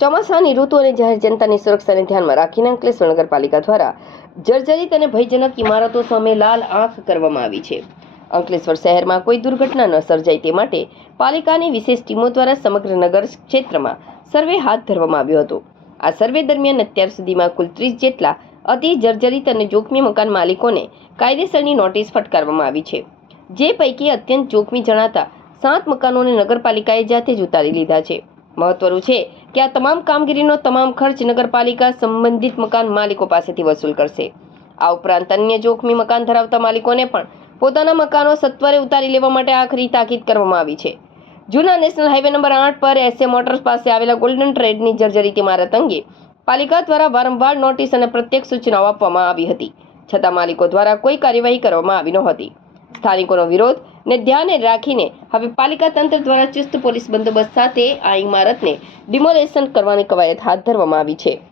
ચોમાસાની ઋતુ અને જાહેર જનતાની સુરક્ષાને ધ્યાનમાં રાખીને અંકલેશ્વર નગરપાલિકા દ્વારા જર્જરિત અને ભયજનક ઇમારતો સામે લાલ આંખ કરવામાં આવી છે. અંકલેશ્વર શહેરમાં કોઈ દુર્ઘટના ન સર્જાય તે માટે પાલિકાની વિશેષ ટીમો દ્વારા સમગ્ર નગર ક્ષેત્રમાં સર્વે હાથ ધરવામાં આવ્યો હતો. આ સર્વે દરમિયાન અત્યાર સુધીમાં કુલ 30 જેટલા અતિ જર્જરિત અને જોખમી મકાન માલિકોને કાયદેસરની નોટિસ ફટકારવામાં આવી છે. જે પૈકી અત્યંત જોખમી જણાતા 7 મકાનોને નગરપાલિકાએ જાતે જ ઉતારી લીધા છે. મહત્વનું છે કે આ તમામ કામગીરીનો તમામ ખર્ચ નગરપાલિકા સંબંધિત મકાન માલિકો પાસેથી વસૂલ કરશે. આ ઉપરાંત અન્ય જોખમી મકાન ધરાવતા માલિકોને પણ પોતાના મકાનો સત્વરે ઉતારી લેવા માટે આખરી તાકીદ કરવામાં આવી છે. જૂના નેશનલ હાઈવે નંબર 8 પર એસએ મોટર્સ પાસે આવેલા ગોલ્ડન ટ્રેડની જર્જરિત ઇમારત અંગે પાલિકા દ્વારા વારંવાર નોટિસ અને પ્રત્યેક સૂચનાઓ આપવામાં આવી હતી, છતાં માલિકો દ્વારા કોઈ કાર્યવાહી કરવામાં આવી નહોતી. સ્થાનિકોનો વિરોધ ને ધ્યાને રાખીને હવે પાલિકા તંત્ર દ્વારા ચુસ્ત પોલીસ બંદોબસ્ત સાથે આ ઇમારતને ડિમોલેશન કરવાની કવાયત હાથ ધરવામાં આવી છે.